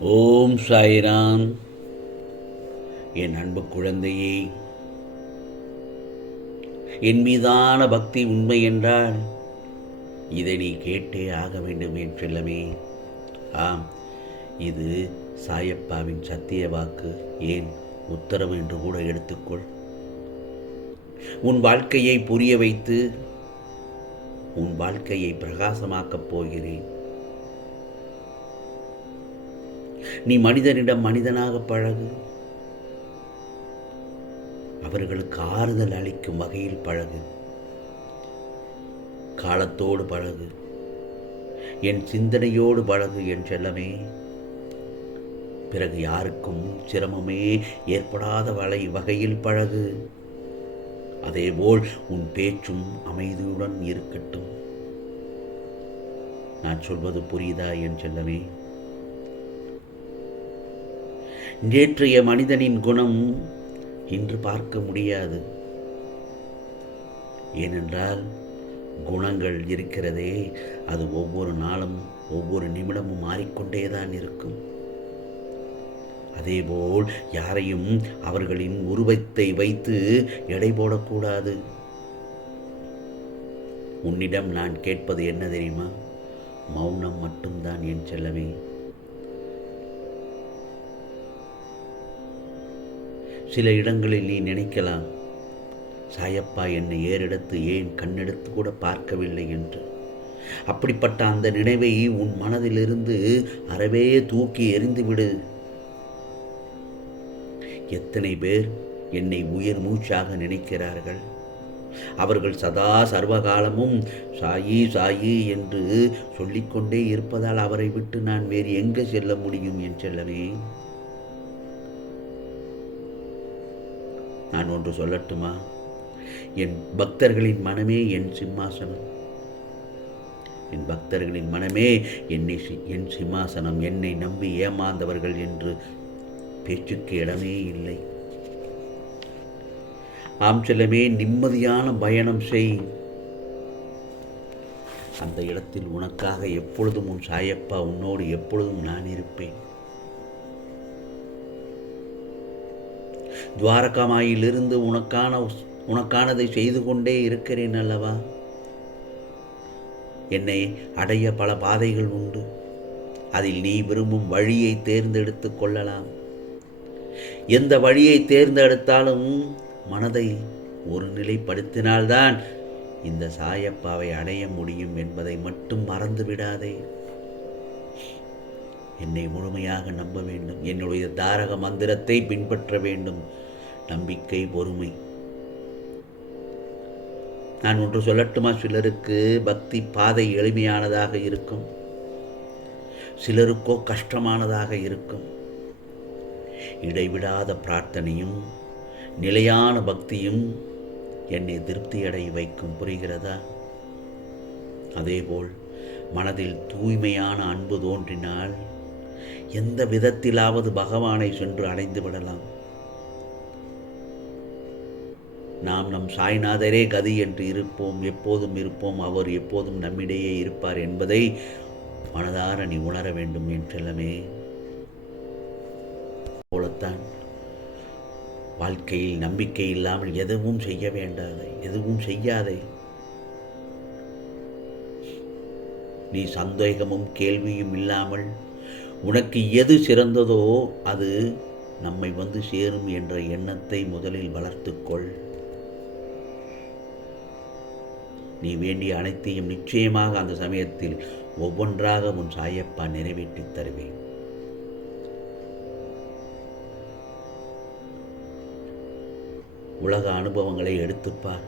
ஓம் சாய்ராம். என் அன்பு குழந்தையே என் மீதான பக்தி உண்மை என்றால் இதை நீ கேட்டே ஆக வேண்டும் என்றெல்லவே ஆம் இது சாயப்பாவின் சத்திய வாக்கு. ஏன் உத்தரவு என்று கூட எடுத்துக்கொள். உன் வாழ்க்கையை புரிய வைத்து உன் வாழ்க்கையை பிரகாசமாக்கப் போகிறேன். நீ மனிதனிடம் மனிதனாக பழகு. அவர்களுக்கு ஆறுதல் அளிக்கும் வகையில் பழகு. காலத்தோடு பழகு. என் சிந்தனையோடு பழகு என் செல்லமே. பிறகு யாருக்கும் சிரமமே ஏற்படாத வலை வகையில் பழகு. அதேபோல் உன் பேச்சும் அமைதியுடன் இருக்கட்டும். நான் சொல்வது புரியுதா என் செல்லமே? நேற்றைய மனிதனின் குணம் இன்று பார்க்க முடியாது. ஏனென்றால் குணங்கள் இருக்கிறதே அது ஒவ்வொரு நாளும் ஒவ்வொரு நிமிடமும் மாறிக்கொண்டே தான் இருக்கும். அதேபோல் யாரையும் அவர்களின் உருவத்தை வைத்து எடை போடக்கூடாது. உன்னிடம் நான் கேட்பது என்ன தெரியுமா? மௌனம் மட்டும்தான் என் செல்லவே சில இடங்களில் நீ நினைக்கலாம் சாயப்பா என்னை ஏறெடுத்து ஏன் கண்ணெடுத்து கூட பார்க்கவில்லை என்று? அப்படிப்பட்ட அந்த நினைவை உன் மனதிலிருந்து அறவே தூக்கி எறிந்துவிடு. எத்தனை பேர் என்னை உயிர் மூச்சாக நினைக்கிறார்கள்? அவர்கள் சதா சர்வகாலமும் சாயி சாயி என்று சொல்லிக்கொண்டே இருப்பதால் அவரை விட்டு நான் வேறு எங்கே செல்ல முடியும் என் செல்லவே நான் ஒன்று சொல்லட்டுமா? என் பக்தர்களின் மனமே என் சிம்மாசனம். என் பக்தர்களின் மனமே என்னை சி- என் சிம்மாசனம். என்னை நம்பி ஏமாந்தவர்கள் என்று பேச்சுக்கு இடமே இல்லை. ஆம் செல்லமே நிம்மதியான பயணம் செய். அந்த இடத்தில் உனக்காக எப்பொழுதும் உன் சாயப்பா உன்னோடு எப்பொழுதும் நான் இருப்பேன். துவாரகமாயிலிருந்து உனக்கான உனக்கானதை செய்து கொண்டே இருக்கிறேன் அல்லவா? என்னை அடைய பல பாதைகள் உண்டு. அதில் நீ விரும்பும் வழியை தேர்ந்தெடுத்து கொள்ளலாம். எந்த வழியை தேர்ந்தெடுத்தாலும் மனதை ஒரு நிலைப்படுத்தினால்தான் இந்த சாயப்பாவை அடைய முடியும் என்பதை மட்டும் மறந்து விடாதே என்னை முழுமையாக நம்ப வேண்டும். என்னுடைய தாரக மந்திரத்தை பின்பற்ற வேண்டும். நம்பிக்கை பொறுமை. நான் ஒன்று சொல்லட்டுமா? சிலருக்கு பக்தி பாதை எளிமையானதாக இருக்கும். சிலருக்கோ கஷ்டமானதாக இருக்கும். இடைவிடாத பிரார்த்தனையும் நிலையான பக்தியும் என்னை திருப்தியடை வைக்கும். புரிகிறதா? அதேபோல் மனதில் தூய்மையான அன்பு தோன்றினால் எந்த விதத்திலாவது பகவானை சென்று அடைந்து விடலாம். நாம் நம் சாய்நாதரே கதி என்று இருப்போம் எப்போதும் இருப்போம் அவர் எப்போதும் நம்மிடையே இருப்பார் என்பதை மனதார நீ உணர வேண்டும் என்றெல்லாமே போலத்தான் வாழ்க்கையில் நம்பிக்கை இல்லாமல் எதுவும் செய்ய வேண்டாதே எதுவும் செய்யாதே. நீ சந்தேகமும் கேள்வியும் இல்லாமல் உனக்கு எது சிறந்ததோ அது நம்மை வந்து சேரும் என்ற எண்ணத்தை முதலில் வளர்த்துக்கொள். நீ வேண்டிய அனைத்தையும் நிச்சயமாக அந்த சமயத்தில் ஒவ்வொன்றாக உன் சாயப்பா நிறைவேற்றித் தருவேன். உலக அனுபவங்களை எடுத்துப்பார்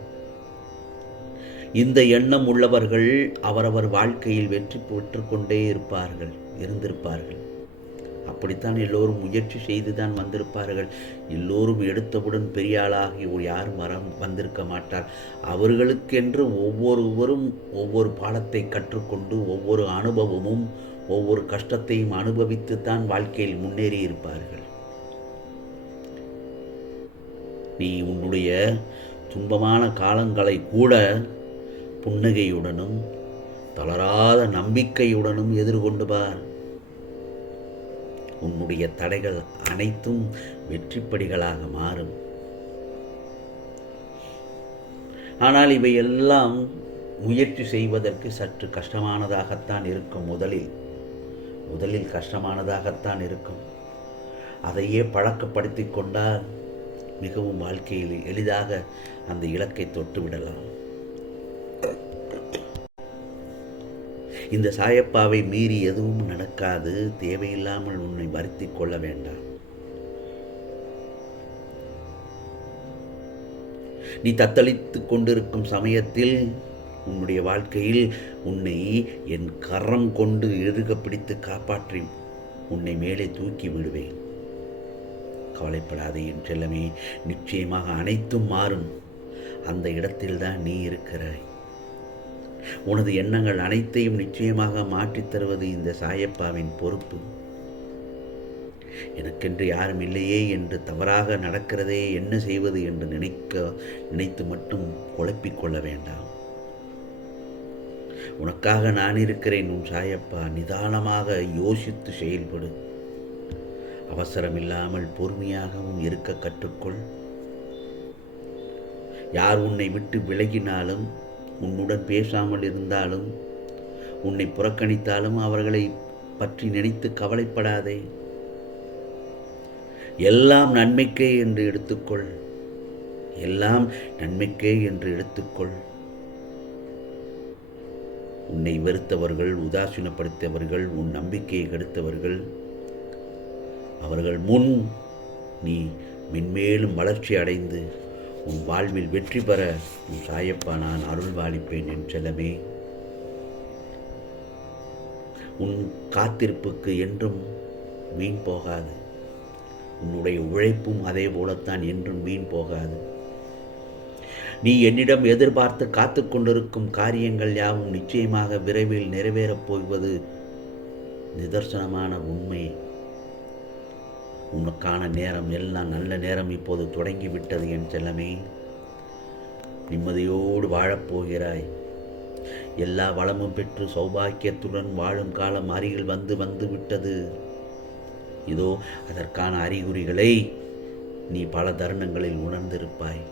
இந்த எண்ணம் உள்ளவர்கள் அவரவர் வாழ்க்கையில் வெற்றி பெற்றுக்கொண்டே இருப்பார்கள் இருந்திருப்பார்கள். அப்படித்தான் எல்லோரும் முயற்சி செய்து தான் வந்திருப்பார்கள். எல்லோரும் எடுத்தவுடன் பெரிய ஆளாகி யாரும் வர வந்திருக்க மாட்டார். அவர்களுக்கென்று ஒவ்வொருவரும் ஒவ்வொரு பாடத்தை கற்றுக்கொண்டு ஒவ்வொரு அனுபவமும் ஒவ்வொரு கஷ்டத்தையும் அனுபவித்து தான் வாழ்க்கையில் முன்னேறி இருப்பார்கள். நீ உன்னுடைய துன்பமான காலங்களை கூட புன்னகையுடனும் தளராத நம்பிக்கையுடனும் எதிர்கொண்டு பார். உன்னுடைய தடைகள் அனைத்தும் வெற்றிப்படிகளாக மாறும். ஆனால் இவையெல்லாம் முயற்சி செய்வதற்கு சற்று கஷ்டமானதாகத்தான் இருக்கும் முதலில். முதலில் கஷ்டமானதாகத்தான் இருக்கும். அதையே பழக்கப்படுத்தி கொண்டால் மிகவும் வாழ்க்கையில் எளிதாக அந்த இலக்கை தொட்டுவிடலாம். இந்த சாயப்பாவை மீறி எதுவும் நடக்காது. தேவையில்லாமல் உன்னை வருத்தி கொள்ள வேண்டாம். நீ தத்தளித்து கொண்டிருக்கும் சமயத்தில் உன்னுடைய வாழ்க்கையில் உன்னை என் கரம் கொண்டு இறுக பிடித்து காப்பாற்றி உன்னை மேலே தூக்கி விடுவேன். கவலைப்படாதே என் செல்லமே. நிச்சயமாக அனைத்தும் மாறும். அந்த இடத்தில்தான் நீ இருக்கிறாய். உனது எண்ணங்கள் அனைத்தையும் நிச்சயமாக மாற்றித் தருவது இந்த சாயப்பாவின் பொறுப்பு. எனக்கென்று யாரும் இல்லையே என்று தவறாக நடக்கிறதே என்ன செய்வது என்று நினைக்க நினைத்து மட்டும் குழப்பிக் கொள்ள வேண்டாம். உனக்காக நான் இருக்கிறேன் உன் சாயப்பா நிதானமாக யோசித்து செயல்படு. அவசரம் இல்லாமல் பொறுமையாகவும் இருக்க கற்றுக்கொள். யார் உன்னை விட்டு விலகினாலும் உன்னுடன் பேசாமல் இருந்தாலும் உன்னை புறக்கணித்தாலும் அவர்களை பற்றி நினைத்து கவலைப்படாதே. எல்லாம் நன்மைக்கே என்று எடுத்துக்கொள். எல்லாம் நன்மைக்கே என்று எடுத்துக்கொள். உன்னை வெறுத்தவர்கள் உதாசீனப்படுத்தியவர்கள் உன் நம்பிக்கையை கெடுத்தவர்கள் அவர்கள் முன் நீ மென்மேலும் வளர்ச்சி அடைந்து உன் வாழ்வில் வெற்றி பெற உன் சாயப்பா நான் அருள்வாளிப்பேன் என் செல்லமே. உன் காத்திருப்புக்கு என்றும் வீண் போகாது. உன்னுடைய உழைப்பும் அதே போலத்தான் என்றும் வீண் போகாது. நீ என்னிடம் எதிர்பார்த்து காத்து கொண்டிருக்கும் காரியங்கள் யாவும் நிச்சயமாக விரைவில் நிறைவேறப் போவது நிதர்சனமான உண்மை. உனக்கான நேரம் எல்லாம் நல்ல நேரம் இப்போது தொடங்கிவிட்டது என் செல்லமே. நிம்மதியோடு வாழப்போகிறாய். எல்லா வளமும் பெற்று சௌபாக்கியத்துடன் வாழும் காலம் அருகில் வந்து வந்து விட்டது இதோ அதற்கான அறிகுறிகளை நீ பல தருணங்களில் உணர்ந்திருப்பாய்.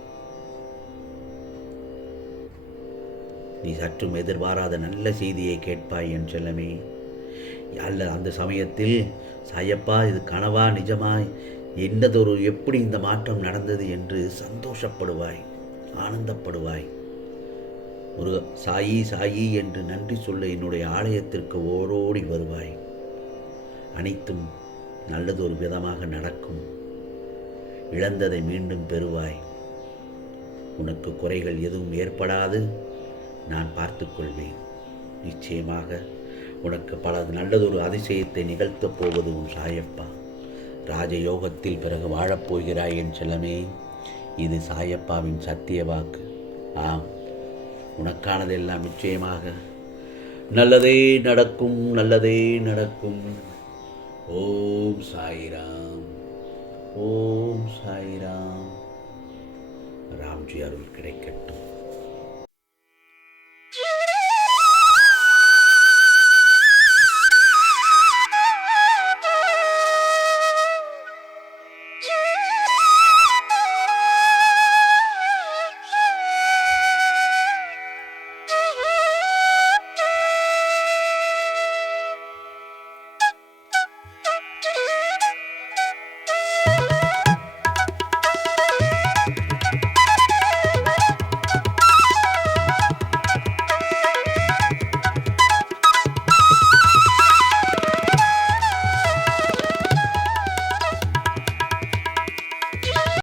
நீ சற்றும் எதிர்பாராத நல்ல செய்தியை கேட்பாய் என் செல்லமே. அல்ல அந்த சமயத்தில் சாயப்பா இது கனவா நிஜமாய் என்னதொரு எப்படி இந்த மாற்றம் நடந்தது? என்று சந்தோஷப்படுவாய் ஆனந்தப்படுவாய். ஒரு சாயி சாயி என்று நன்றி சொல்ல என்னுடைய ஆலயத்திற்கு ஓடோடி வருவாய். அனைத்தும் நல்லதொரு விதமாக நடக்கும். இழந்ததை மீண்டும் பெறுவாய். உனக்கு குறைகள் எதுவும் ஏற்படாது. நான் பார்த்துக்கொள்வேன் நிச்சயமாக உனக்கு பல நல்லதொரு அதிசயத்தை நிகழ்த்தப் போவது உன் சாயப்பா. ராஜயோகத்தில் பிறகு வாழப்போகிறாய் என் செல்லமே. இது சாயப்பாவின் சத்திய வாக்கு. ஆம் உனக்கானதெல்லாம் நிச்சயமாக. நல்லதே நடக்கும் நல்லதே நடக்கும். ஓம் சாய்ராம் ஓம் சாய்ராம். ராம்ஜி அருள் கிடைக்கட்டும்.